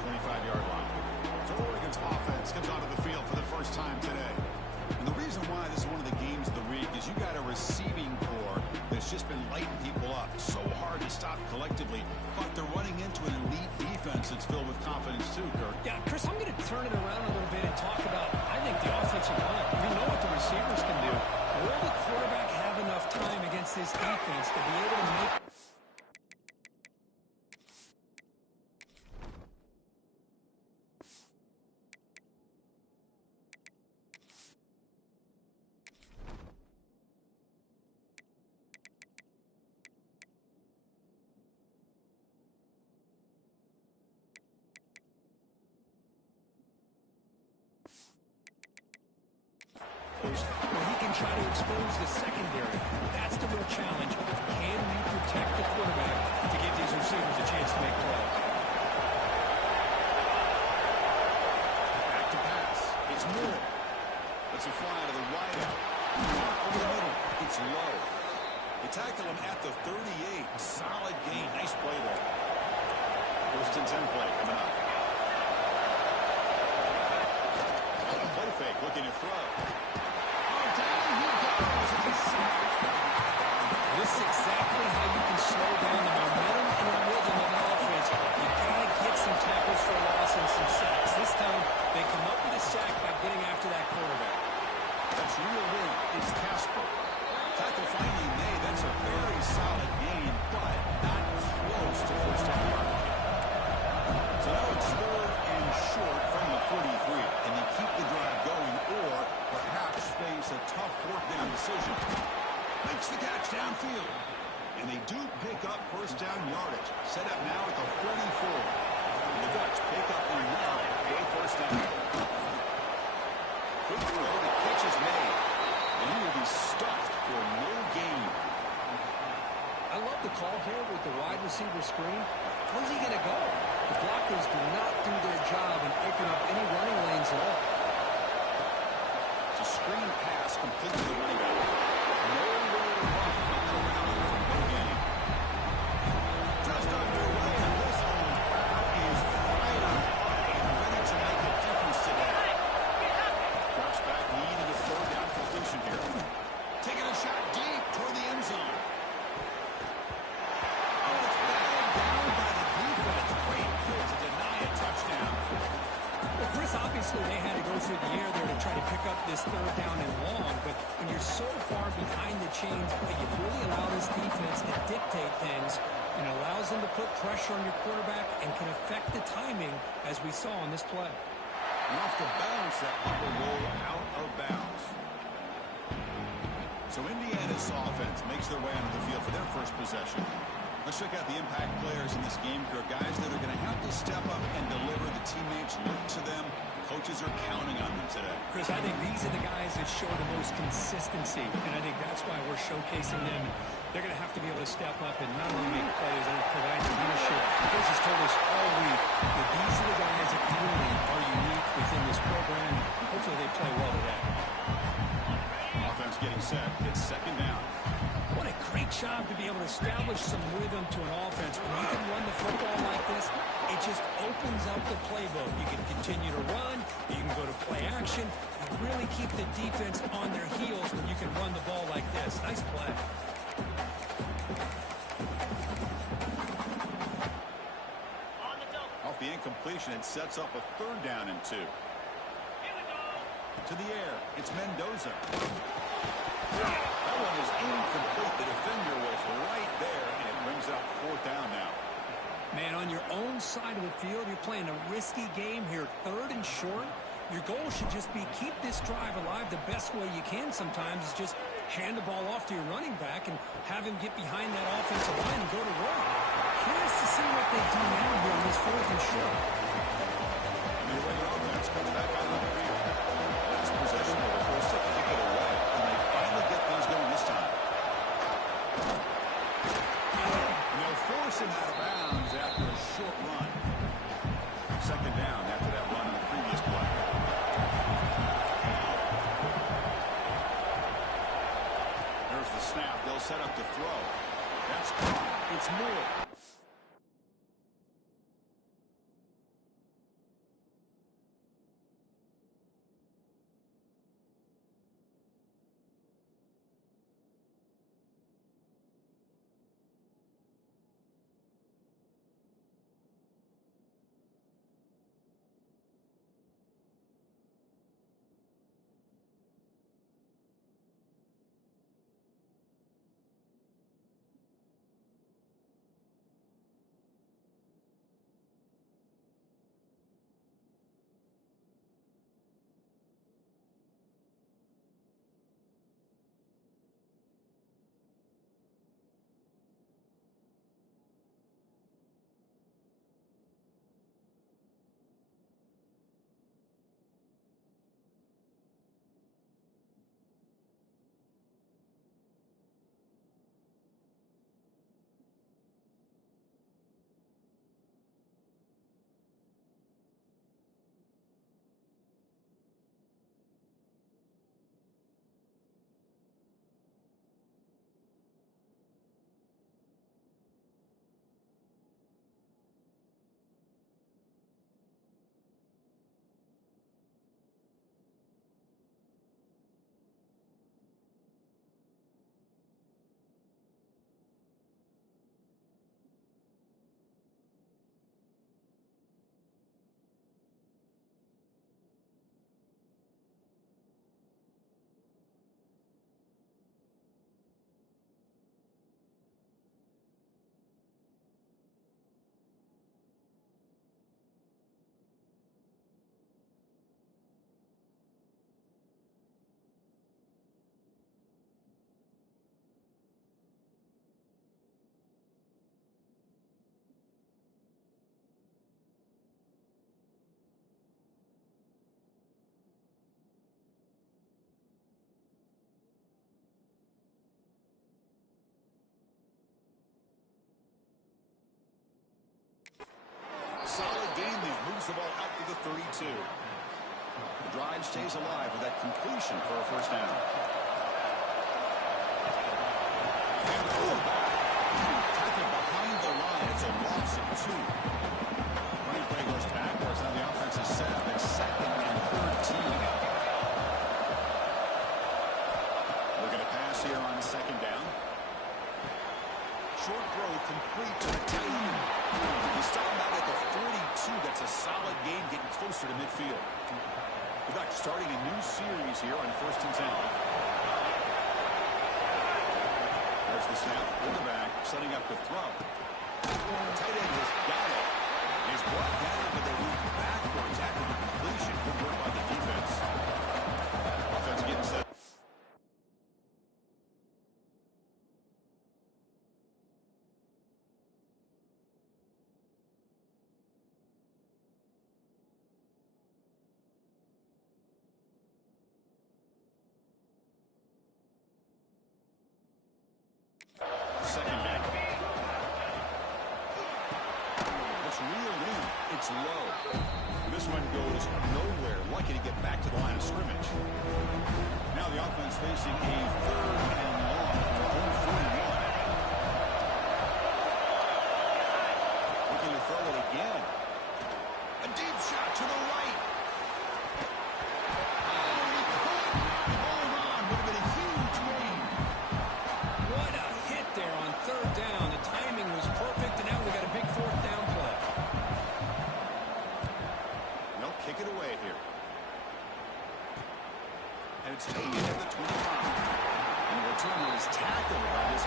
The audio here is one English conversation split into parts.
25-yard line. So Oregon's offense comes onto the field for the first time today. And the reason why this is one of the games of the week is you got a receiving core that's just been lighting people up. So hard to stop collectively, but they're running into an elite defense that's filled with confidence too, Kirk. Yeah, Chris, I'm going to turn it around a little bit and talk about, I think, the offensive line. We know what the receivers can do. Will the quarterback have enough time against this defense to be able to make... where he can try to expose the secondary. That's the real challenge. Can we protect the quarterback to give these receivers a chance to make plays? Back to pass. It's Moore. Let's it fly to the wide out. Over the middle. It's low. They tackle him at the 38. Solid gain. Nice play there. First and 10 play coming up. Play fake. Looking to throw. This is exactly how you can slow down the momentum and the rhythm of an offense. You got to get some tackles for loss and some sacks. This time, they come up with a sack by getting after that quarterback. That's real win. It's Casper. Tackle finally made. That's a very solid gain, but not close to first down mark. So now it's third and short from the 43. And they keep the drive going or perhaps face a tough fourth down decision. Makes the catch downfield. And they do pick up first down yardage. Set up now at the 44. And the Ducks pick up a 9 first down. Quick throw, the catch is made. And he will be stuffed for no gain. I love the call here with the wide receiver screen. Where's he going to go? The blockers do not do their job and open up any running lanes at all. It's a screen pass complete to the running back. Nowhere to run around from no gain. Just underway, and this home crowd is fired up and ready to make a difference today. Drops back, needing a third down completion here. Taking a shot deep toward the end zone. Oh, it's batted down by the defense. Great kill to deny a touchdown. Well, Chris, obviously they had to go through the air there to try to pick up this third down and long, but when you're so far behind the chains, you really allow this defense to dictate things and allows them to put pressure on your quarterback and can affect the timing as we saw on this play. And off the bounce, that upper roll out of bounds. So Indiana's offense makes their way onto the field for their first possession. Let's check out the impact players in this game, Kirk. Guys that are going to have to step up and deliver. The teammates look to them. Coaches are counting on them today. Chris, I think these are the guys that show the most consistency, and I think that's why we're showcasing them. They're going to have to be able to step up and not only make plays and provide the leadership. Chris has told us all week that these are the guys that really are unique within this program. Hopefully they play well today. Offense getting set. It's second down. What a great job to be able to establish some rhythm to an offense. When you can run the football like this, it just opens up the playbook. You can continue to run. You can go to play action. You really keep the defense on their heels when you can run the ball like this. Nice play. Off the incompletion, it sets up a third down and 2. To the air, it's Mendoza. That one is incomplete. The defender was right there, and it brings up fourth down now. Man, on your own side of the field, you're playing a risky game here, third and short. Your goal should just be keep this drive alive the best way you can sometimes is just hand the ball off to your running back and have him get behind that offensive line and go to work. Curious to see what they do now here on this fourth and short. The Oregon offense comes back out on the field. Last possession, they were forced to kick it away, and they finally get things going this time. And they'll force him out of bounds after a short run. Second down after that run on the previous play. There's the snap. They'll set up the throw. That's caught. It's Moore. Solid gain there. Moves the ball out to the 32. The drive stays alive with that completion for a first down. And tackled behind the line. It's a loss of 2. Running play goes backwards. Now the offense is set up at 2nd and 13. We're going to pass here on 2nd down. Short throw complete to the tight end. You stop him out at the 42. That's a solid gain, getting closer to midfield. We're back starting a new series here on 1st and 10. There's the snap. Quarterback setting up the throw. The tight end has got it. He's brought down, but they move backwards after the completion. Good work by the defense. Offense getting set. Second down. It's reeled in. It's low. This one goes nowhere. Lucky to get back to the line of scrimmage. Now the offense facing a 3rd and long from their own 41. Looking to throw it again. A deep shot to the right. Oh, he caught. Hold on. Would have been a huge gain. What a hit there on 3rd down. The timing was perfect, and now we got a big 4th down play. They'll kick it away here. And it's taken at the 25. And the return is tackled by this.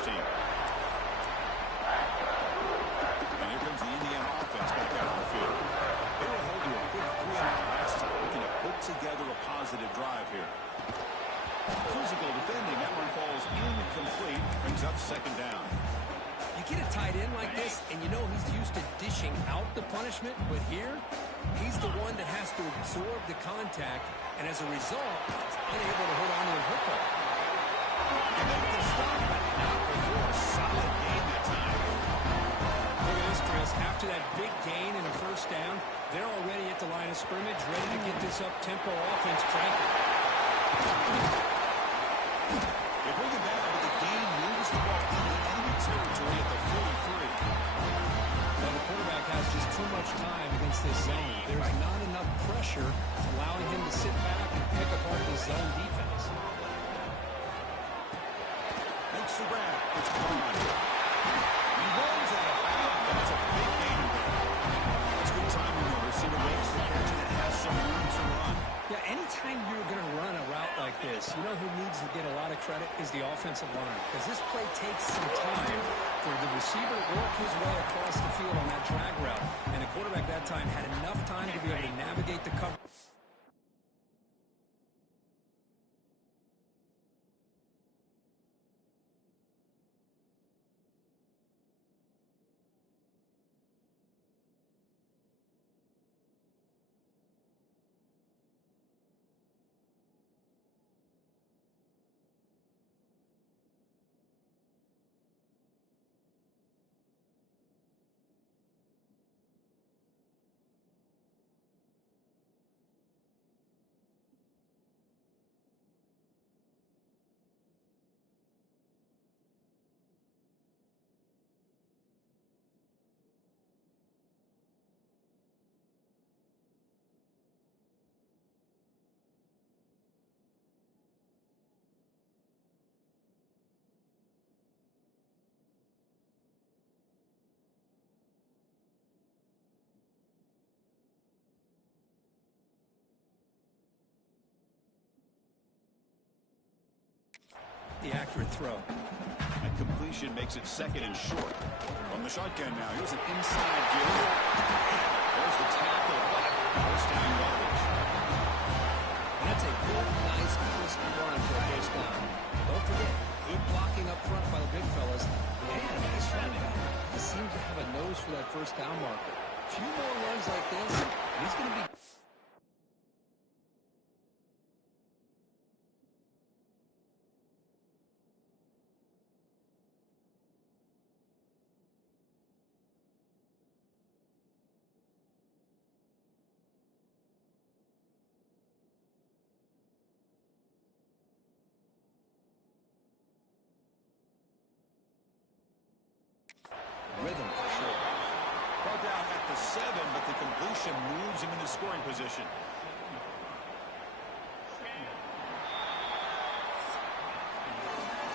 Team. And here comes the Indiana offense back out on the field. They were hold to a quick 3-and-out last time. Looking to put together a positive drive here. Physical defending. That one falls incomplete. Brings up 2nd down. You get a tight end like this, and you know he's used to dishing out the punishment, but here, he's the one that has to absorb the contact, and as a result, he's unable to hold on to the football. And they can stop, but not before a solid gain that time. Look at this, Chris. After that big gain and a 1st down, they're already at the line of scrimmage, ready to get this up-tempo offense cranking. They bring it down, but the gain moves the ball into enemy territory at the 43. Well, the quarterback has just too much time against this zone. There's not enough pressure allowing him to sit back and pick apart the zone defense. Makes the grab. It's gone. He runs out of bounds. That's a big gain there. That's good timing there. Receiver makes the catch and it has some room to run. Yeah, anytime you're going to run a route like this, you know who needs to get a lot of credit is the offensive line. Because this play takes some time for the receiver to work his way across the field on that drag route. And the quarterback that time had enough time to be able to navigate the cover. the accurate throw. That completion makes it second and short. From the shotgun now, here's an inside give. There's the tackle. First down yardage. And that's a good, nice, crisp run for a first down. Don't forget, good blocking up front by the big fellas. And nice running. He seems to have a nose for that first down marker. A few more runs like this, and he's going to be... rhythm for sure. Brought down at the 7, but the completion moves him into scoring position.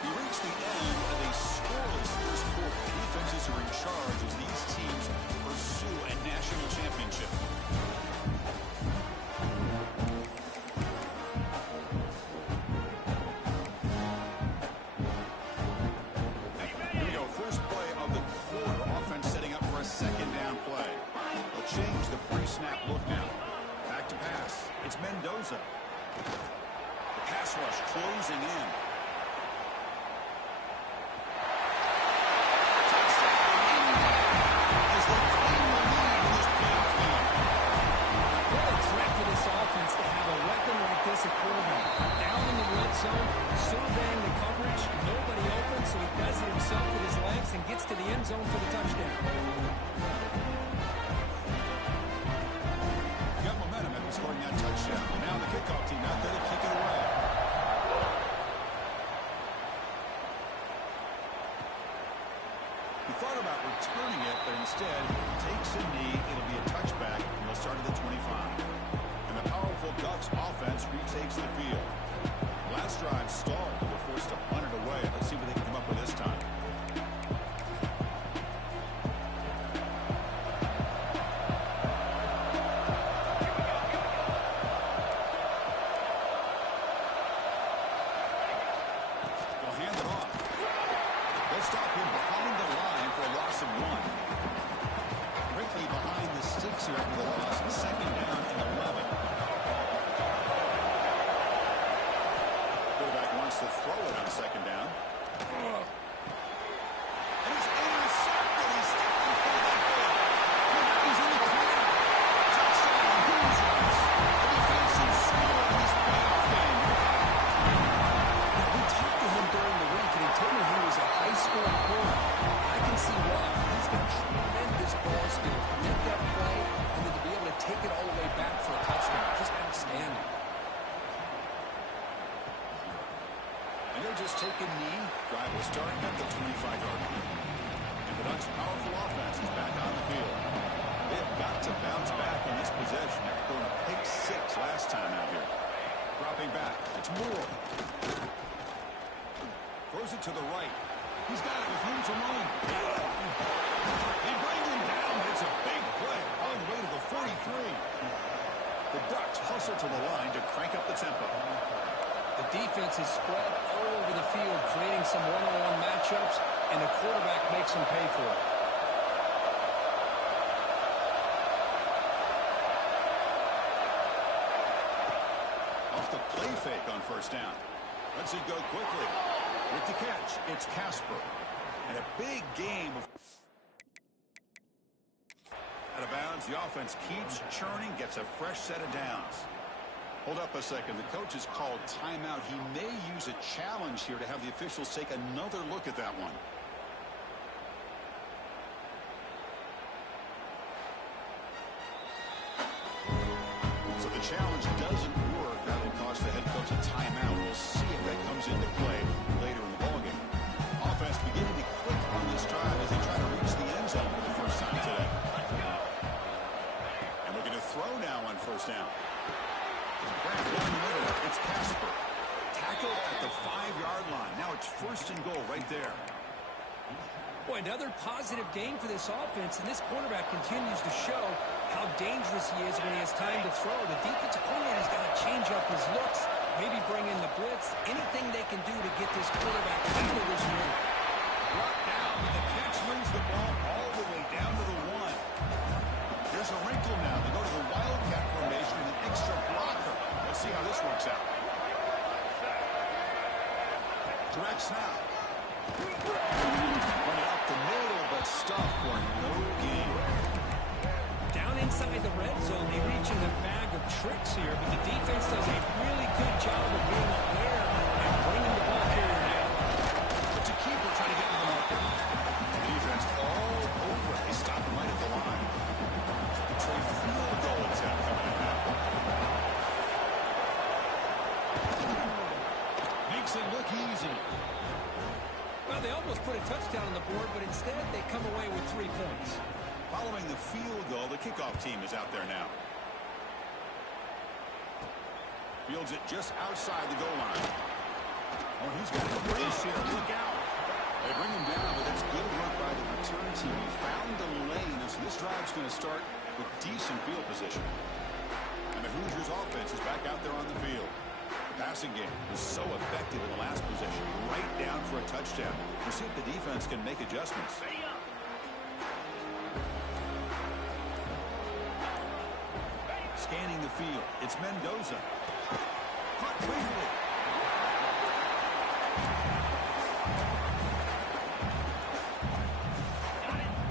We reach the end of a scoreless first quarter. Defenses are in charge as these teams pursue a national championship. Snap look now. Back to pass. It's Mendoza. The pass rush closing in. As they claim the lead in this playoff game. What a threat for this offense to have a weapon like this at quarterback. Down in the red zone, surveying the coverage. Nobody open, so he does it himself with his legs and gets to the end zone for the touchdown. Scoring that touchdown. Now the kickoff team out there to kick it away. He thought about returning it, but instead takes a knee. It'll be a touchback, and they'll start at the 25. And the powerful Ducks offense retakes the field. Last drive stalled. They were forced to punt it away. Let's see what they can come up with this time. Just take a knee. Drive will start at the 25-yard line. And the Ducks' powerful offense is back on the field. They have got to bounce back on this possession after going a pick 6 last time out here. Dropping back. It's Moore. Throws it to the right. He's got it with room to run. They bring him down. It's a big play all the way to the 43. The Ducks hustle to the line to crank up the tempo. The defense is spread all over the field, creating some one-on-one matchups, and the quarterback makes them pay for it. Off the play fake on first down. Lets it go quickly. With the catch, it's Casper. And a big game. Out of bounds, the offense keeps churning, gets a fresh set of downs. Hold up a second. The coach has called timeout. He may use a challenge here to have the officials take another look at that one. So the challenge doesn't work. That will cost the head coach a timeout. We'll see if that comes into play later in the ballgame. Offense beginning to click on this drive as they try to reach the end zone for the first time today. And looking to throw now on first down. Grant down the middle. It's Casper. Tackled at the 5-yard line. Now it's first and goal right there. Boy, another positive game for this offense, and this quarterback continues to show how dangerous he is when he has time to throw. The defensive coordinator's got to change up his looks Maybe bring in the blitz. Anything they can do to get this quarterback out of this room. Brought down, but the catch moves the ball all the way down to the 1. There's a wrinkle now. They go to the Wildcat formation with an extra blocker. Let's see how this works out. Direct snap. Run it up the middle, but stuff for no gain. Down inside the red zone, they reach in a bag of tricks here, but the defense does a really good job of being aware and bringing the ball carrier down. It's a keeper trying to get to the marker. The defense all over it. They stop him right at the line. It's a field goal attempt coming in now. Makes it look easy. Well, they almost put a touchdown on the board, but instead they come away with 3 points. Following the field goal, the kickoff team is out there now. Fields it just outside the goal line. Oh, he's got a brace here. Look out. They bring him down, but that's good work by the return team. He found the lane, and so this drive's going to start with decent field position. And the Hoosiers offense is back out there on the field. The passing game was so effective in the last possession, right down for a touchdown. We'll see if the defense can make adjustments. Scanning the field, it's Mendoza. Caught quickly.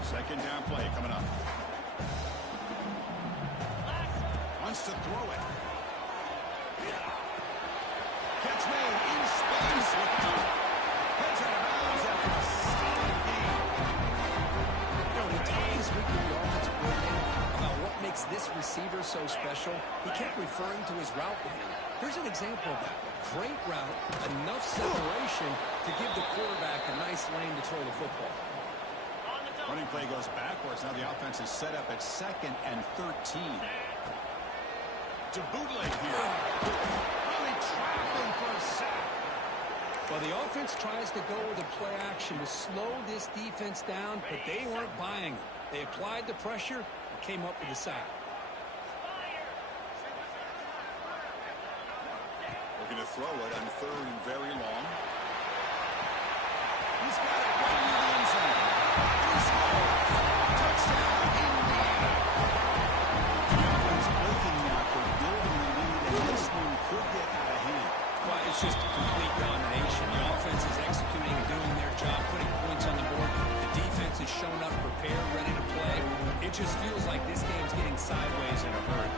Second down play coming up. Wants to throw it. Catch made in space. Heads out of bounds after a solid gain. You know, we talked this week with the offensive coordinator about what makes this receiver so special. He kept referring to his route running. Here's an example of that. Great route, enough separation to give the quarterback a nice lane to throw the football. Running play goes backwards. Now the offense is set up at 2nd and 13. To bootleg here. Really trapping for a sack. Well, the offense tries to go with a play action to slow this defense down, but they weren't buying it. They applied the pressure and came up with the sack. Looking to throw it on 3rd and very long. He's got it right in the end zone. He scores. Touchdown, Indy. The offense breaking now for building the lead, and this one could get out of hand. Well, it's just complete domination. The offense is executing and doing their job, putting points on the board. The defense is showing up prepared, ready to play. It just feels like this game's getting sideways in a hurry.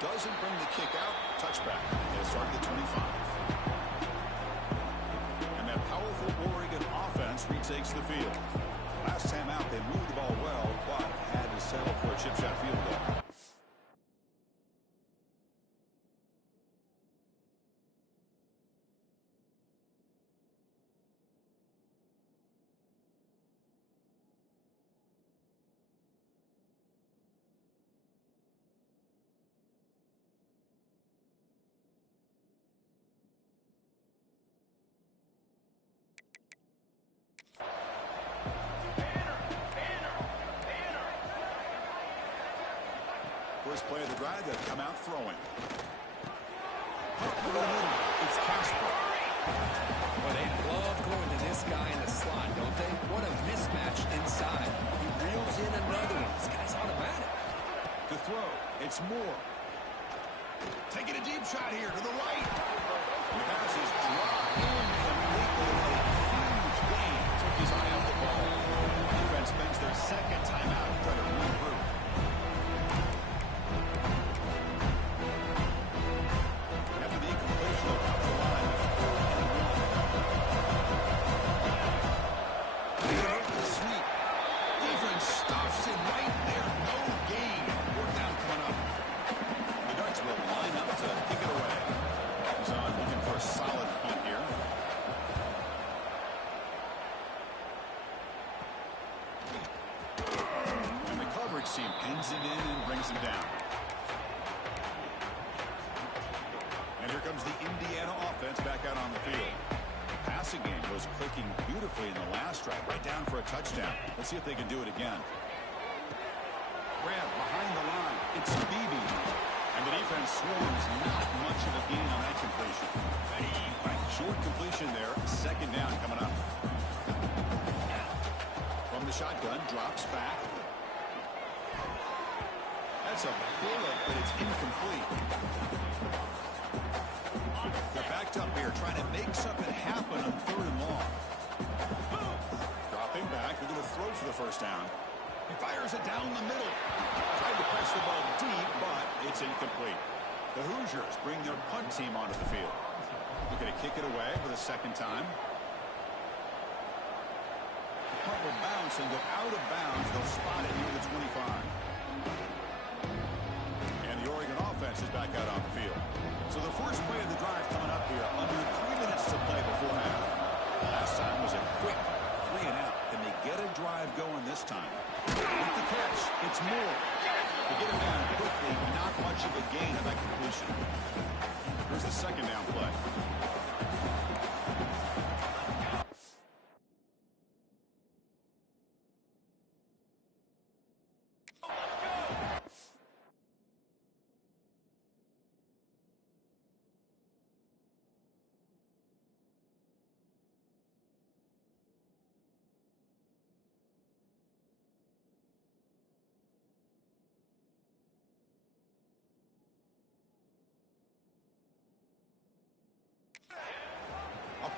Doesn't bring the kick out. Touchback. They'll start at the 25. And that powerful Oregon offense retakes the field. Last time out, they moved the ball well, but had to settle for a chip shot field goal. First play of the drive, they've come out throwing. It's Casper. Well, they love going to this guy in the slot, don't they? What a mismatch inside. He reels in another one. This guy's automatic. To throw, it's Moore. Taking a deep shot here to the right. The pass is dropped incompletely. A huge gain. Took his eye off the ball. Defense spends their second timeout to try to regroup. After the incompletion, they'll come to the line. Sweep. Defense stops it right there. No gain. Fourth down coming up. The Ducks will line up to kick it away. He's on looking for a solid punt here. And the coverage team pins it in and brings him down. And here comes the Indiana offense back out on the field. Pass passing game was clicking beautifully in the last drive, right down for a touchdown. Let's see if they can do it again. Grab behind the line. It's Beebe. And the defense swarms. Not much of a gain on that completion. Right, short completion there. Second down coming up. From the shotgun, drops back. That's a bullet, but it's incomplete. They're backed up here, trying to make something happen on 3rd and long. Dropping back, they're going to throw for the first down. He fires it down the middle. Tried to press the ball deep, but it's incomplete. The Hoosiers bring their punt team onto the field. They're going to kick it away for the second time. The punt will bounce and go out of bounds. They'll spot it near the 25. And the Oregon offense is back out on the field. So the first play of the drive coming up here. Under 3 minutes to play before half. Last time was a quick 3 and out. Can they get a drive going this time? With the catch, it's Moore. To get him down quickly, not much of a gain of that completion. Here's the second down play.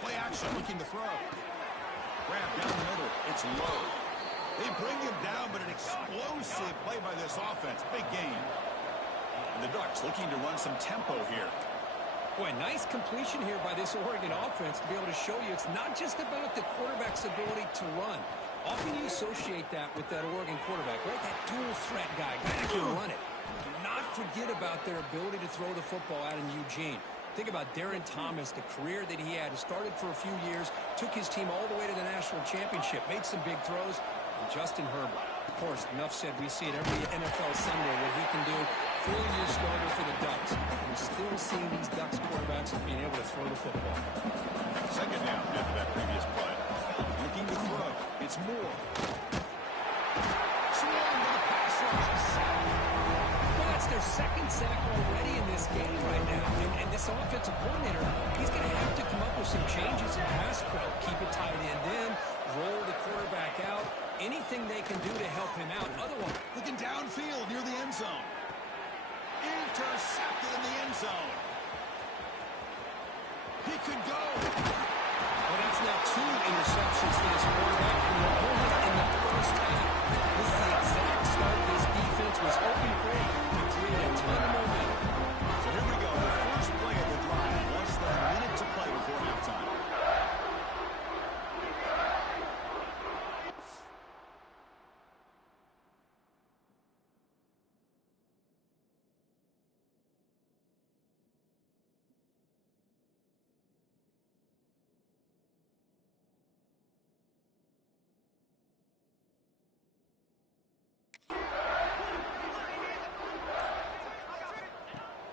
Play action, looking to throw. Grab down the middle. It's low. They bring him down, but an explosive play by this offense. Big gain. And the Ducks looking to run some tempo here. Boy, nice completion here by this Oregon offense to be able to show you it's not just about the quarterback's ability to run. Often you associate that with that Oregon quarterback, right? That dual threat guy that can run it. Do not forget about their ability to throw the football out in Eugene. Think about Darren Thomas, the career that he had. He started for a few years, took his team all the way to the national championship, made some big throws. And Justin Herbert, of course, enough said, we see it every NFL Sunday what he can do. 4-year starter for the Ducks. We're still seeing these Ducks quarterbacks being able to throw the football. Second down after that previous play. Looking to throw. It's Moore. Swarm to the pass rush. That's their second sack already in this game right now. And this offensive coordinator, he's going to have to come up with some changes in pass pro. Keep a tight end in, roll the quarterback out, anything they can do to help him out. Otherwise, looking downfield near the end zone. Intercepted in the end zone. He could go. Well, that's now 2 interceptions for this quarterback. In the first half, this is the exact start this defense was hoping for to create a ton of momentum. So here we go. The first play of the drive. Less than a minute to play before halftime.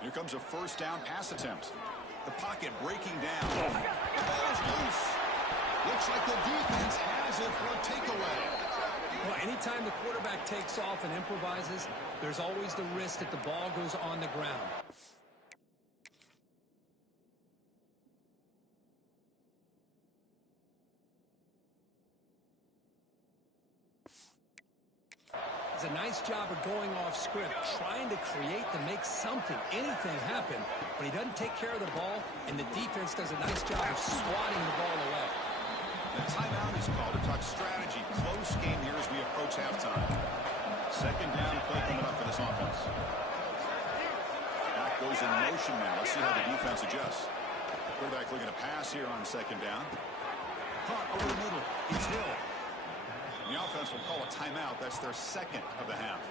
Here comes a first down pass attempt. The pocket breaking down. The ball is loose. Looks like the defense has it for a takeaway. Well, anytime the quarterback takes off and improvises, there's always the risk that the ball goes on the ground. It's a nice job of going off script, trying to create to make something, anything happen, but he doesn't take care of the ball, and the defense does a nice job of swatting the ball away. The timeout is called to talk strategy. Close game here as we approach halftime. Second down play coming up for this offense. Back goes in motion now. Let's see how the defense adjusts. Quarterback looking to pass here on second down. Punt over the middle. It's Hill. The offense will call a timeout. That's their second of the half.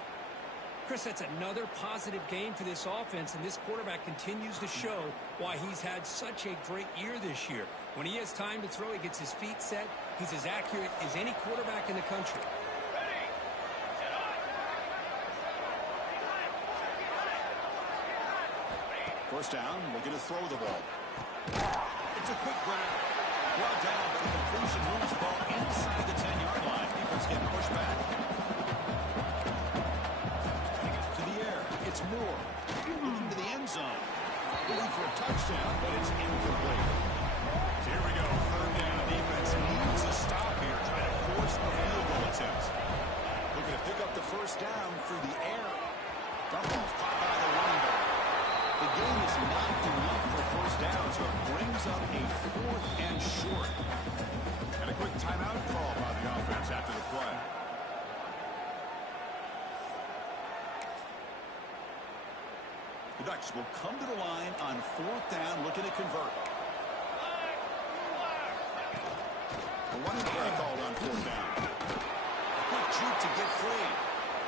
Chris, that's another positive game for this offense, and this quarterback continues to show why he's had such a great year this year. When he has time to throw, he gets his feet set. He's as accurate as any quarterback in the country. First down, looking to throw the ball. It's a quick grab. brought down, but the completion moves the ball inside the 10-yard line. Defense getting pushed back. To the air. It's Moore. Looking to the end zone. Looking for a touchdown, but it's incomplete. So here we go. Third down. Defense needs a stop here, trying to force a field goal attempt. Looking to pick up the first down through the air. Dump off caught by the running back. The game is not enough for first down, so it brings up a 4th and short. And a quick timeout call by the offense after the play. The Ducks will come to the line on 4th down, looking to convert. A running play called on 4th down. A quick juke to get free.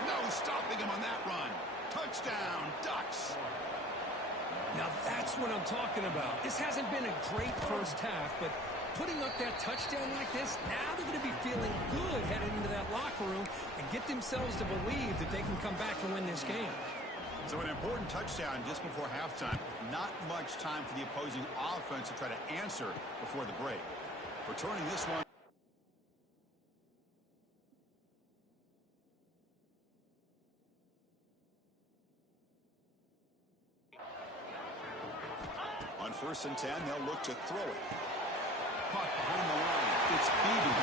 No stopping him on that run. Touchdown, Ducks. Now that's what I'm talking about. This hasn't been a great first half, but putting up that touchdown like this, now they're going to be feeling good headed into that locker room and get themselves to believe that they can come back and win this game. So an important touchdown just before halftime. Not much time for the opposing offense to try to answer before the break. Returning this one. On 1st and 10, they'll look to throw it. Puck behind the line. It's Beebe.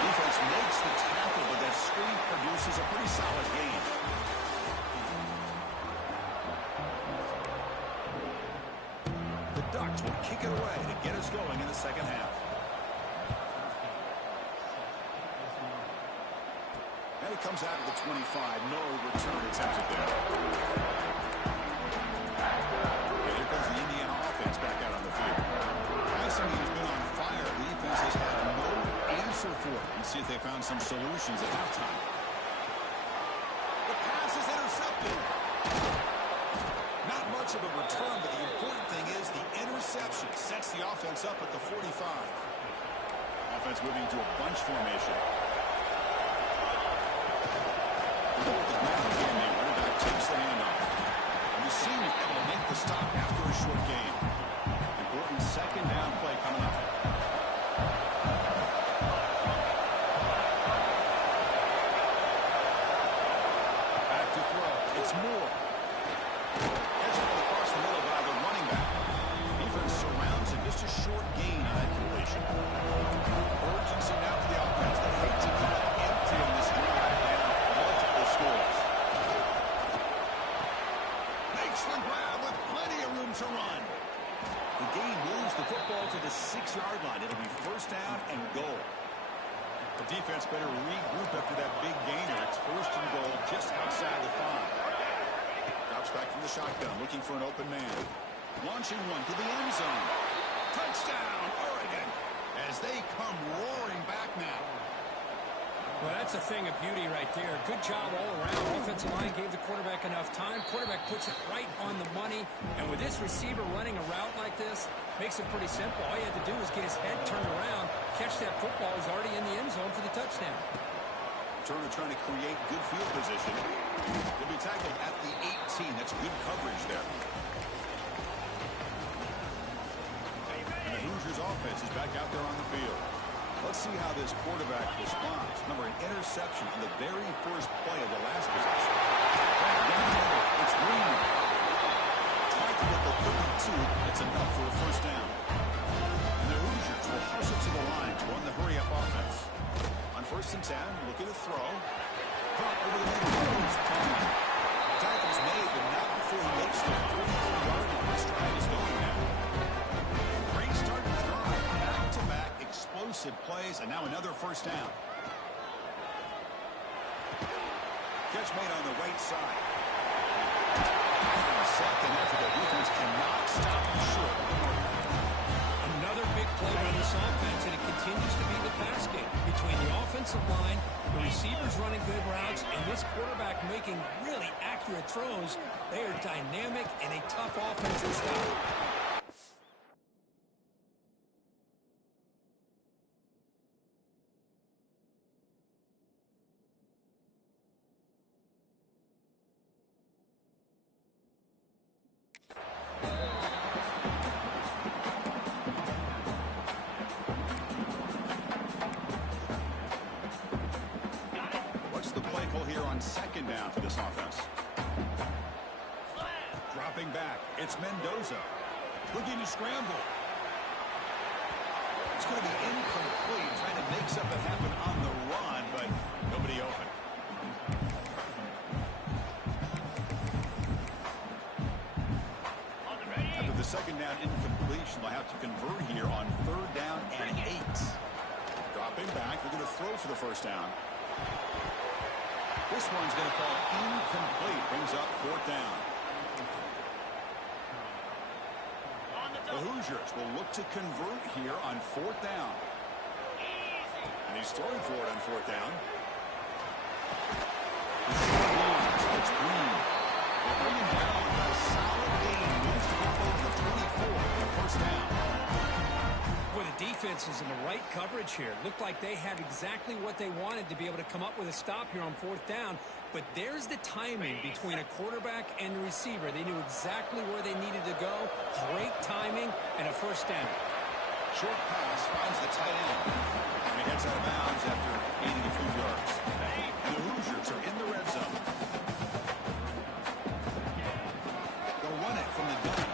Defense makes the tackle, but that screen produces a pretty solid gain. The Ducks will kick it away to get us going in the second half. And it comes out of the 25. No return attempted there. The Indiana offense back out on the field. Passing has been on fire. The defense has had no answer for it. Let's see if they found some solutions at halftime. The pass is intercepted. Not much of a return, but the important thing is the interception sets the offense up at the 45. Offense moving to a bunch formation. The running back takes the handoff. The senior able to make the stop after a short game. Important second down play coming up. Back to throw. It's Moore. Catch it across the middle by the running back. Defense surrounds it. Just a short gain on that completion. Urgency now for the offense. They hate to come out empty on this drive and multiple scores. The grab with plenty of room to run. The game moves the football to the 6-yard line. It'll be first down and goal. The defense better regroup after that big gainer. It's first and goal just outside the 5. Drops back from the shotgun, looking for an open man. Launching one to the end zone. Touchdown, Oregon, as they come roaring back now. Well, that's a thing of beauty right there. Good job all around. Offensive line gave the quarterback enough time. Quarterback puts it right on the money. And with this receiver running a route like this, makes it pretty simple. All you had to do was get his head turned around, catch that football. He's already in the end zone for the touchdown. Turner trying to create good field position. He'll be tackled at the 18. That's good coverage there. And the Hoosiers offense is back out there on the field. Let's see how this quarterback responds. Remember, an interception on the very first play of the last possession. Back down the middle, it's Green. Tackled at the 32. It's enough for a first down. And the Hoosiers will hustle to the line to run the hurry-up offense. On 1st and 10, looking to throw. Caught over the middle. Tackle's made, but not before he makes the 44-yard line. This drive is going now. Great start to the drive. Back-to-back explosive plays, and now another first down. Catch made on the right side. Second effort, the defense cannot stop him short. Another big play by this offense, and it continues to be the pass game between the offensive line, the receivers running good routes, and this quarterback making really accurate throws. They are dynamic and a tough offense to stop. on second down for this offense. Dropping back, it's Mendoza. Looking to scramble. It's going to be incomplete, trying to make something happen on the run, but nobody open. After the second down incompletion, they'll have to convert here on third down and 8. Dropping back, they're going to throw for the first down. This one's going to fall incomplete, brings up fourth down. The Hoosiers will look to convert here on fourth down. And he's throwing for it on fourth down. It's Green. They'll bring him down with a solid gain. Moves to get over the 24 for first down. Boy, the defense is in the right coverage here. Looked like they had exactly what they wanted to be able to come up with a stop here on fourth down. But there's the timing between a quarterback and the receiver. They knew exactly where they needed to go. Great timing and a first down. Short pass finds the tight end. And he heads out of bounds after gaining a few yards. And the Hoosiers are in the red zone. They'll run it from the gun.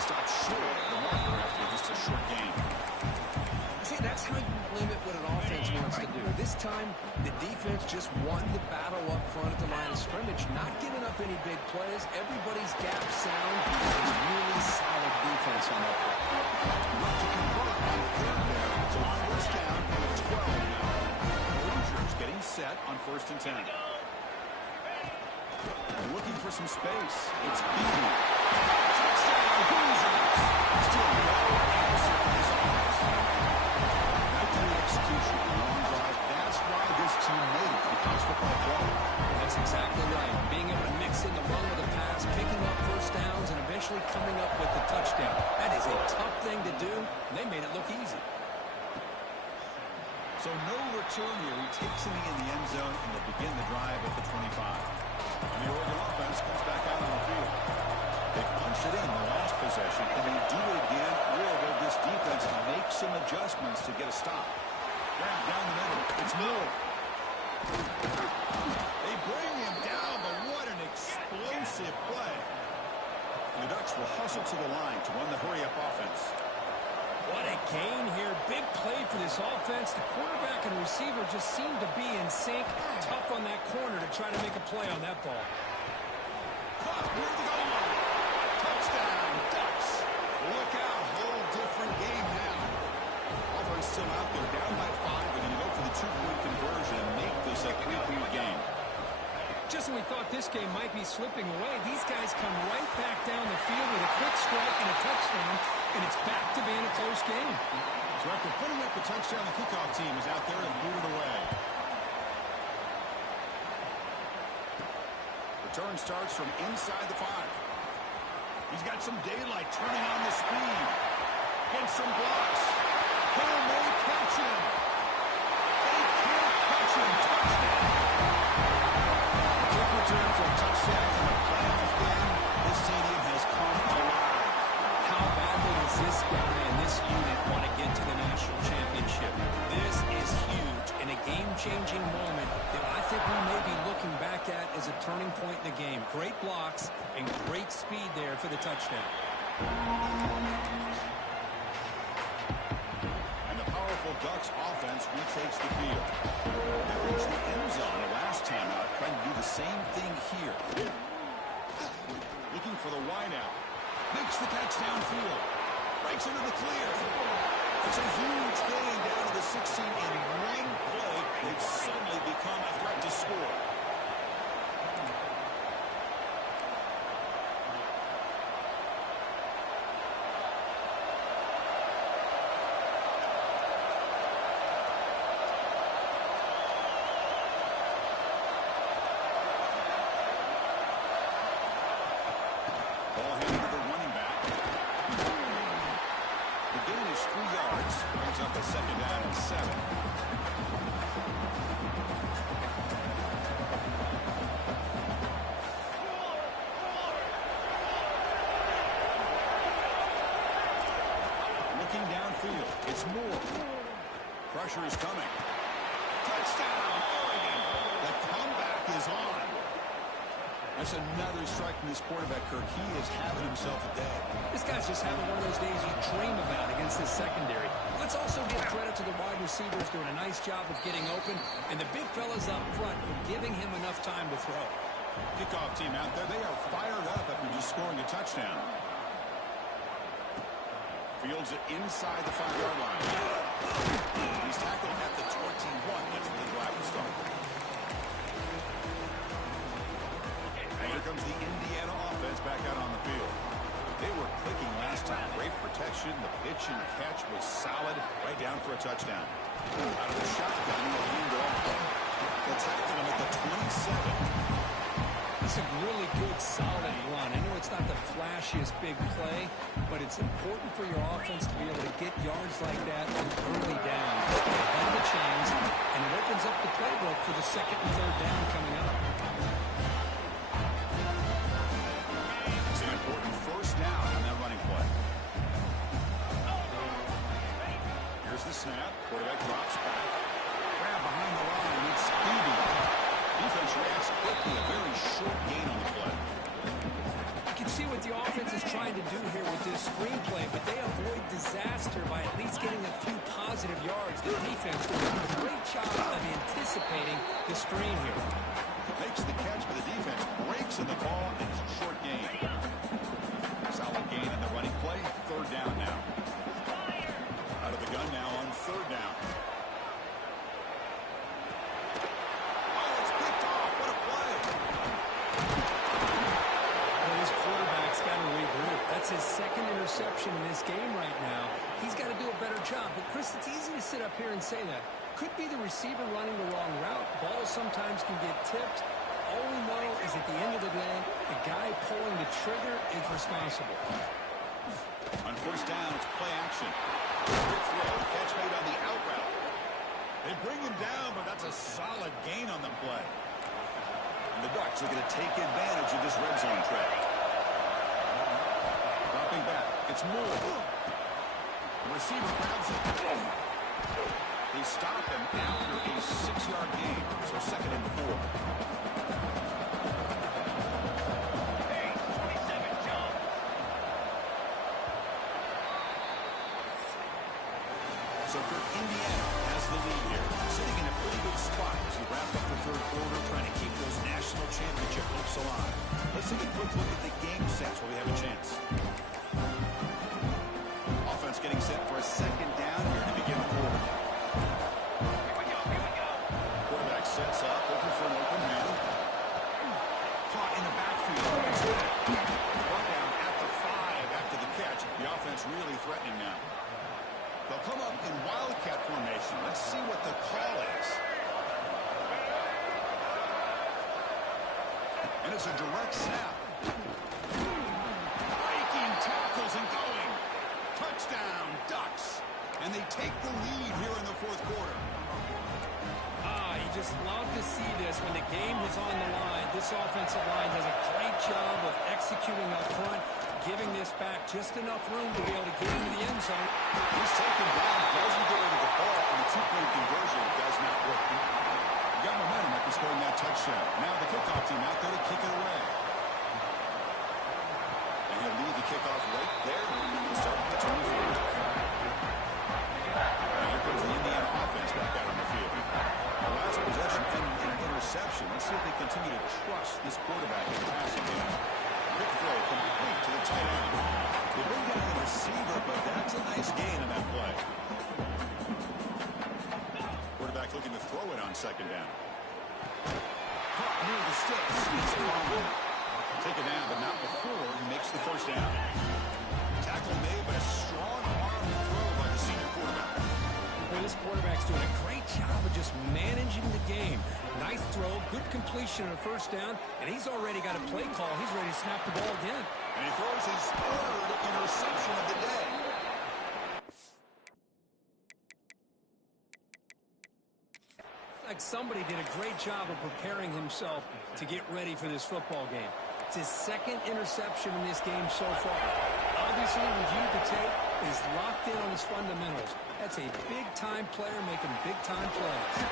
Stop short of the marker after just a short gain. See, that's how you limit what an offense wants to do. This time, the defense just won the battle up front at the line of scrimmage, not giving up any big plays. Everybody's gap sound. It's really solid defense on that play. Look to convert on third down. So first down for the 12 now. The Hoosiers getting set on first and 10. Looking for some space. It's Beaton. Touchdown, Hoosiers. Still no answer for this offense. Back to the execution of the long drive. That's why this team made it to the college football playoff. That's exactly right. Being able to mix in the run with the pass, picking up first downs, and eventually coming up with the touchdown. That is a tough thing to do, and they made it look easy. So no return here. He takes it in the end zone, and they'll begin the drive at the 25. And the Oregon offense comes back out on the field. They punched it in the last possession. Can they do it again, or will this defense make some adjustments to get a stop? Grab down the middle. It's Miller. They bring him down, but what an explosive play. And the Ducks will hustle to the line to run the hurry-up offense. What a gain here. Big play for this offense. The quarterback and receiver just seem to be in sync. Tough on that corner to try to make a play on that ball. Caught near the goal line. Touchdown, Ducks. Look out. Whole different game now. Offense still out there, down by 5, and you go for the 2-point conversion and make this a 3-point game. Just when we thought this game might be slipping away, these guys come right back down the field with a quick strike and a touchdown, and it's back to being a close game. So after putting up the touchdown, the kickoff team is out there and booted away. Return starts from inside the 5. He's got some daylight turning on the speed. Against some blocks. Hill may catch him. They can't catch him. Touchdown. Quick return for a touchdown in a playoff game. This stadium has come alive. How badly does this guy and this unit want to get to the national championship? This is huge and a game-changing moment that I think we may be looking back at as a turning point in the game. Great blocks and great speed there for the touchdown. And the powerful Ducks offense retakes the field. They reached the end zone last time out, trying to do the same thing here. Looking for the wideout. Makes the catch downfield. Breaks into the clear. It's a huge gain down to the 16 in one play. They've suddenly become a threat to score. Ball handed to the running back. The gain is 3 yards. Brings up a second down and 7. Looking downfield. It's Moore. Pressure is coming. Touchdown, Oregon. The comeback is on. That's another strike from this quarterback, Kirk. He is having himself a day. This guy's just having one of those days you dream about against this secondary. Let's also give credit to the wide receivers doing a nice job of getting open, and the big fellas up front for giving him enough time to throw. Kickoff team out there. They are fired up after just scoring a touchdown. Fields it inside the 5-yard line. He's tackled at the 21. That's where the drive will start. And here comes the Indiana offense back out on the field. They were clicking last time. Great protection. The pitch and catch was solid. Right down for a touchdown. Out of the shotgun, they'll hand it off. They'll tackle him at the 27. It's a really good, solid run. I know it's not the flashiest big play, but it's important for your offense to be able to get yards like that early down. Ahead of the chains, and it opens up the playbook for the second and third down coming up. It's an important first down on that running play. Here's the snap. Quarterback drops back. Grab behind the line. It's speedy. Defense reacts quickly. A very short gain on the play. You can see what the offense is trying to do here with this screenplay, but they avoid disaster by at least getting a few positive yards. The defense does a great job of anticipating the screen here. Makes the catch for the defense. Breaks in the ball. And it's a short gain. Solid gain on the running play. Third down now. Out of the gun now on third down. That's his second interception in this game right now. He's got to do a better job. But, Chris, it's easy to sit up here and say that. Could be the receiver running the wrong route. Balls sometimes can get tipped. All we know is at the end of the day, the guy pulling the trigger is responsible. On first down, it's play action. Quick throw, catch made on the out route. They bring him down, but that's a solid gain on the play. And the Ducks are going to take advantage of this red zone trap. Dropping back, it's Moore. The receiver grabs it. They stop him after a 6-yard gain, so second and 4. So for Indiana has the lead here, sitting in a pretty good spot as we wrap up the third quarter, trying to keep those national championship hopes alive. Let's take a quick look at the game sets where we have a chance. Offense getting set for a second down here to begin the quarter. Here we go. Quarterback sets up, looking for an open man. Caught in the backfield. Brought down at the 5 after the catch. The offense really threatening now. They'll come up in wildcat formation. Let's see what the call is. And it's a direct snap. Breaking tackles and going. Touchdown, Ducks. And they take the lead here in the fourth quarter. You just love to see this when the game is on the line. This offensive line does a great job of executing up front, giving this back just enough room to be able to get into the end zone. He's taken down, doesn't get into the ball, and the two-point conversion does not work. You got momentum after scoring that touchdown. Now the kickoff team out there to kick it away. And he'll lead the kickoff right there. He'll start at the 24. And here comes the Indiana offense back out on the field. The last possession ended in an interception. Let's see if they continue to trust this quarterback in the passing game. Quick throw complete to the tight end. They bring down the receiver, but that's a nice gain on that play. Quarterback looking to throw it on second down. Caught near the sticks. Take it down, but not before he makes the first down. Tackle made, but a strong arm throw by the senior quarterback. Well, this quarterback's doing a great job of just managing the game. Nice throw, good completion on a first down, and he's already got a play call. He's ready to snap the ball again. And he throws his third interception of the day. Like somebody did a great job of preparing himself to get ready for this football game. It's his second interception in this game so far. Obviously, reviewed the tape, is locked in on his fundamentals. That's a big-time player making big-time plays.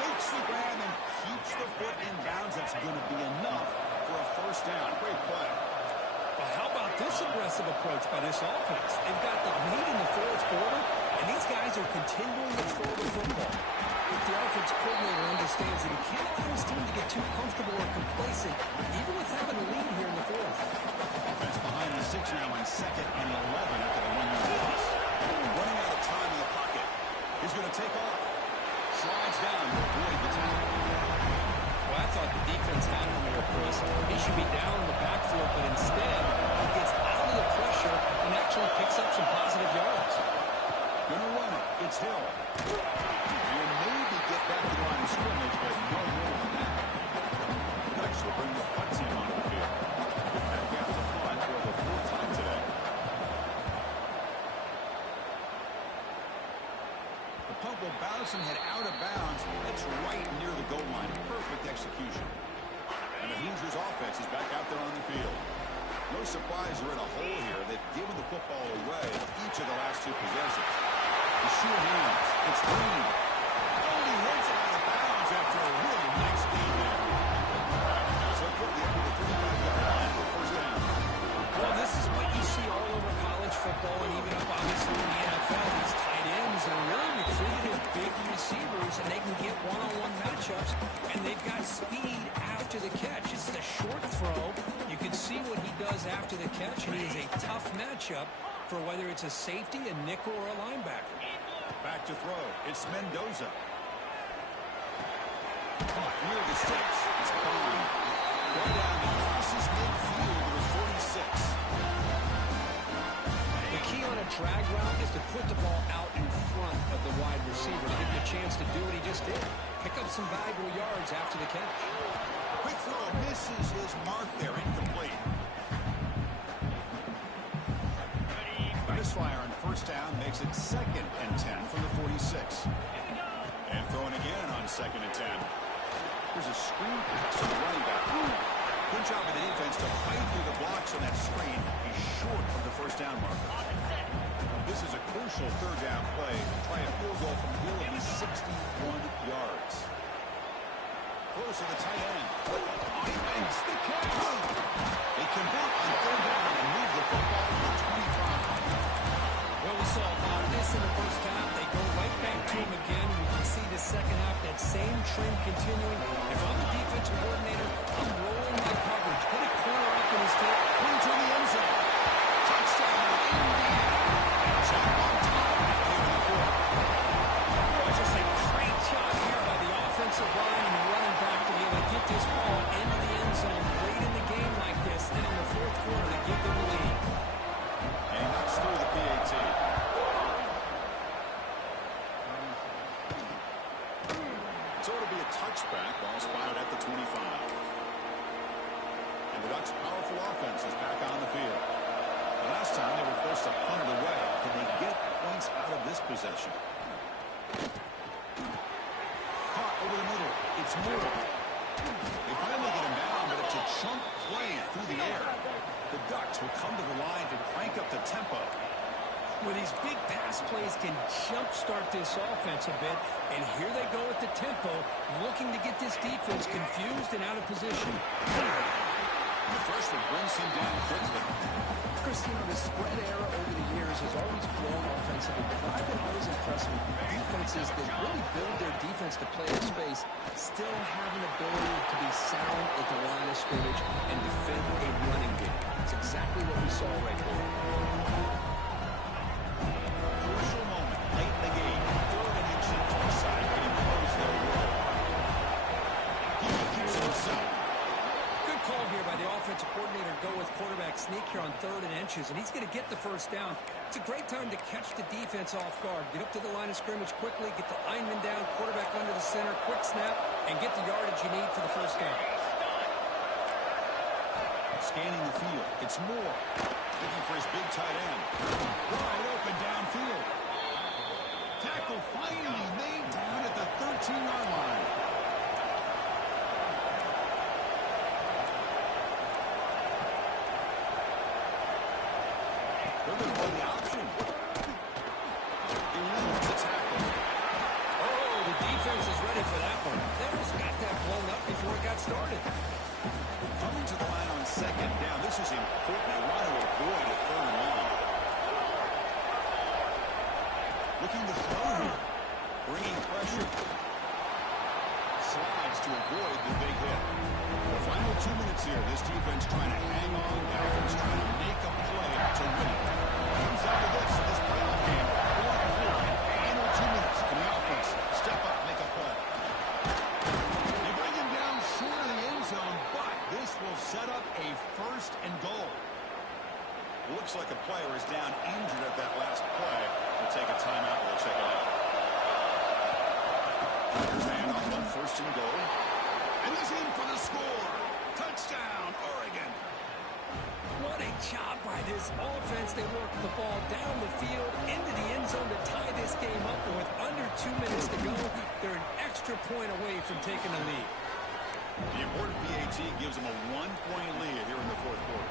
Makes the grab and keeps the foot in bounds. That's going to be enough for a first down. Great play. Well, how about this aggressive approach by this offense? They've got the lead in the fourth quarter, and these guys are continuing to throw the football. The offense coordinator understands that he can't allow his team to get too comfortable or complacent, even with having a lead here in the fourth. Offense behind the 6 now on 2nd and 11 after the 1-yard loss. Running out of time in the pocket. He's going to take off. Slides down to avoid the tackle. Well, I thought the defense had him there, Chris. He should be down in the backfield, but instead he gets out of the pressure and actually picks up some positive yards. Gonna run it. It's Hill. And maybe get back to the line of scrimmage, but no more than that. Ducks will bring the punt team onto the field. Back after the punt for the 4th time today. The punt will bounce and head out of bounds. That's right near the goal line. Perfect execution. And the Hoosiers offense is back out there on the field. No surprise they're in a hole here. They've given the football away each of the last 2 possessions. The sure hands. It's Green. Oh, he hits it out of bounds after a really nice game there. So quickly up to the 35-yard line for first down. Well, this is what you see all over college football and even up obviously in the NFL. These tight ends are really recruited as big receivers, and they can get one-on-one matchups, and they've got speed after the catch. It's a short throw. You can see what he does after the catch, and he is a tough matchup for whether it's a safety, a nickel, or a linebacker. Back to throw. It's Mendoza. Caught near the 6. It's Bond. Right down and crosses midfield to the 46. The key on a drag route is to put the ball out in front of the wide receiver to give him a chance to do what he just did. Pick up some valuable yards after the catch. Quick throw misses his mark there. Incomplete. Misfire on first down makes it 2nd and 10 from the 46. And throwing again on 2nd and 10. There's a screen pass to the running back. Good job of the defense to fight through the blocks on that screen. He's short of the first down marker. This is a crucial 3rd down play. Try a field goal from here will be 61 yards. Close to the tight end. He makes the catch. They convert on 3rd down and move the football to the 25. Well, we saw a lot of this in the first half. They go right back to him again. We can see the second half, that same trend continuing. If I'm the defensive coordinator, I'm rolling my coverage. Put a corner up in his tape. Into the end zone. Touchdown, Indiana. Jump on top. Here in the 4th. Well, just a great job here by the offensive line and the running back to be able to get this ball into the end zone late in the game like this. Then in the 4th quarter to give them the lead. And he knocks through the PAT. So it'll be a touchback, ball spotted at the 25. And the Ducks' powerful offense is back on the field. Last time they were forced to punt it away. Can they get points out of this possession? Caught over the middle. It's Moore. They finally get him down, but it's a chunk play through the air. The Ducks will come to the line to crank up the tempo. Well, these big pass plays can jumpstart this offense a bit, and here they go at the tempo, looking to get this defense confused and out of position. The freshman brings him down quickly. Chris, the spread era over the years has always grown offensively, but I've been always impressed with defenses that really build their defense to play in space, still have an ability to be sound at the line of scrimmage and defend a running game. It's exactly what we saw right there. Crucial moment late in the game. 3rd and inches to the side, getting close there. He keeps it himself. Good call here by the offensive coordinator. Go with quarterback sneak here on 3rd and inches, and he's going to get the first down. It's a great time to catch the defense off guard. Get up to the line of scrimmage quickly, get the lineman down, quarterback under the center, quick snap, and get the yardage you need for the first down. Scanning the field. It's Moore. Looking for his big tight end. Wide open downfield. Tackle finally made down at the 13-yard line. They're going to run the option. Eludes the tackle. Oh, the Defense is ready for that one. They almost got that blown up before it got started. Coming to the line on second down. This is important. They want to avoid a third and long. Looking to throw here. Bringing pressure. Slides to avoid the big hit. The final 2 minutes here. This defense trying to hang on. The offense trying to make a play to win it. Comes out to this playoff game. 4th quarter. Final 2 minutes. Can the offense step up, make a play? They bring him down short of the end zone, but this will set up a 1st and goal. Looks like a player is down injured at that last play. We'll take a timeout. We'll check it out. Here's the handoff on 1st and goal. And he's in for the score. Touchdown, Oregon. What a job by this offense. They worked the ball down the field into the end zone to tie this game up. And with under 2 minutes to go, they're an extra point away from taking the lead. The important PAT gives them a 1-point lead here in the 4th quarter.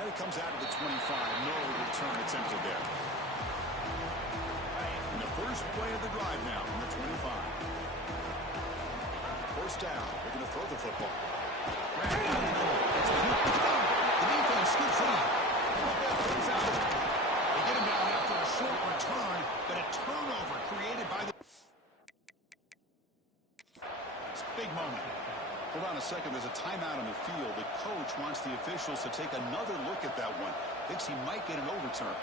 And it comes out to the 25. No return attempted there. And the first play of the drive now from the 25. 1st down. They're going to throw the football. The defense scoops up. Football comes out. They get him down after a short return, but a turnover created by the... It's a big moment. Hold on a second. There's a timeout on the field. The coach wants the officials to take another look at that one. Thinks he might get an overturn.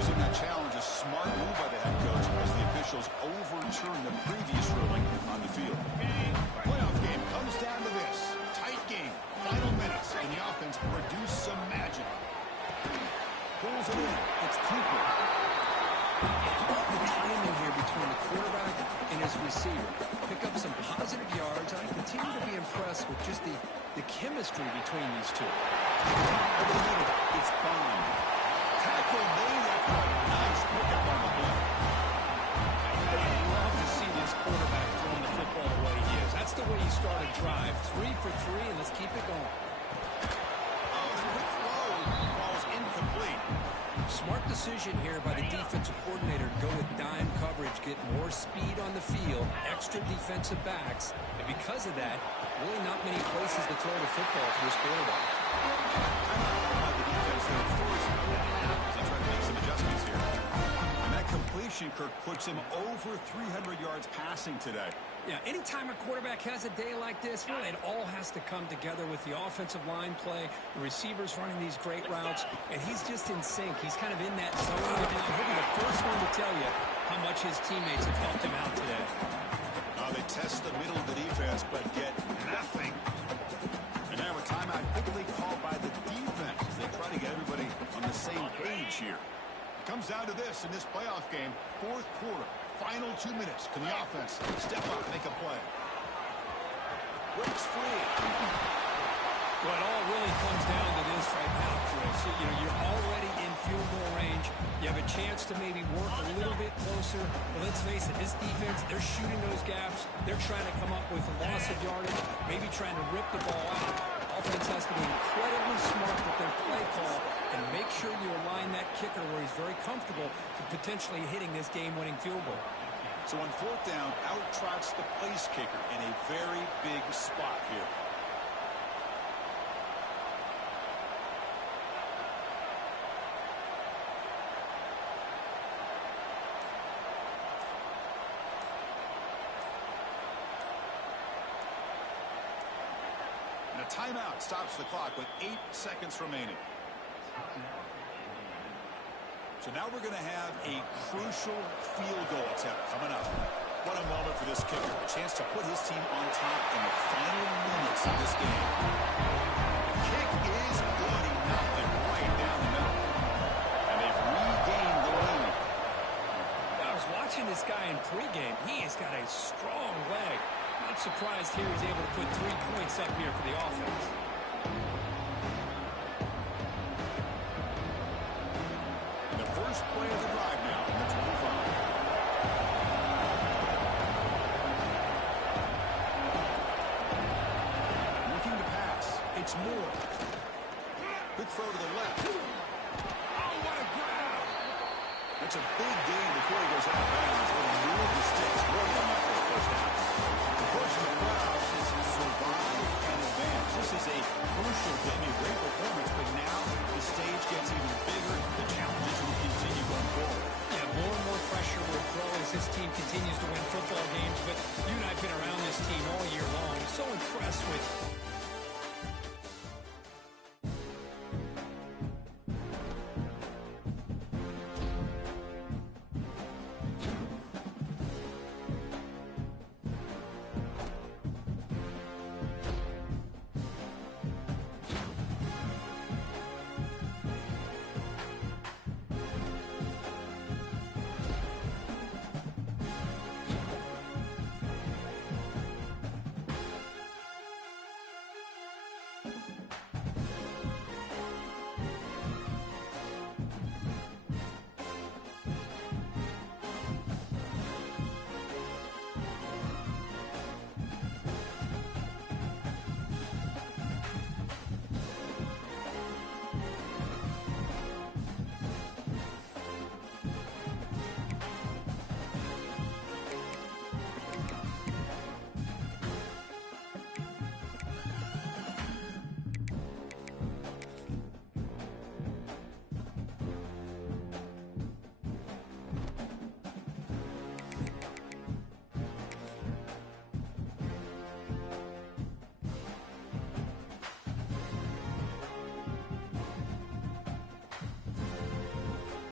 Using that challenge, a smart move by the head coach as the officials overturn the previous ruling on the field. Playoff game comes down to this. Tight game. Final minutes, and the offense produced some magic. Pulls it in. It's Cooper. Love the timing here between the quarterback and his receiver. Pick up some positive yards. I continue to be impressed with just the chemistry between these two. Over the middle, it's Bond. Tackle made at the nice pickup on the play. I love to see this quarterback throwing the football the way he is. That's the way you start a drive. 3 for 3, and let's keep it going. Oh, the quick throw falls incomplete. Smart decision here by the defensive coordinator to go with dime coverage, get more speed on the field, extra defensive backs, and because of that, really not many places to throw the football for this quarterback. The defense there forced as they try to make some adjustments here. And that completion, Kirk, puts him over 300 yards passing today. Yeah, anytime a quarterback has a day like this, really, it all has to come together with the offensive line play, the receivers running these great routes, and he's just in sync. He's kind of in that zone, and he'll be the first one to tell you how much his teammates have helped him out today. They test the middle of the defense, but get nothing. And now a timeout quickly called by the defense as they try to get everybody on the same page here. It comes down to this in this playoff game, 4th quarter. Final 2 minutes. Can the offense step up, make a play? Breaks free. Well, it all really comes down to this right now, Chris. You're already in field goal range. You have a chance to maybe work a little bit closer. But let's face it, this defense, they're shooting those gaps. They're trying to come up with a loss of yardage, maybe trying to rip the ball out. Offense has to be incredibly smart with their play call and make sure you align that kicker where he's very comfortable to potentially hitting this game-winning field goal. So on 4th down, out trots the place kicker in a very big spot here. And a timeout stops the clock with 8 seconds remaining. So now we're going to have a crucial field goal attempt coming up. What a moment for this kicker. A chance to put his team on top in the final minutes of this game. The kick is good. He knocked it right down the middle. And they've regained the lead. I was watching this guy in pregame. He has got a strong leg. Not surprised here he's able to put 3 points up here for the offense. The first play of the drive now from the 25. Looking to pass. It's Moore. Good throw to the left. Oh, what a grab! That's a big gain before he goes out of bounds. But he moved the sticks really on that for the first down. The course of the crowd is survive and advance. This is a crucial game, a great performance, but now the stage gets even bigger. The challenges will continue going forward. Yeah, more and more pressure will grow as this team continues to win football games. But you and I have been around this team all year long. So impressed with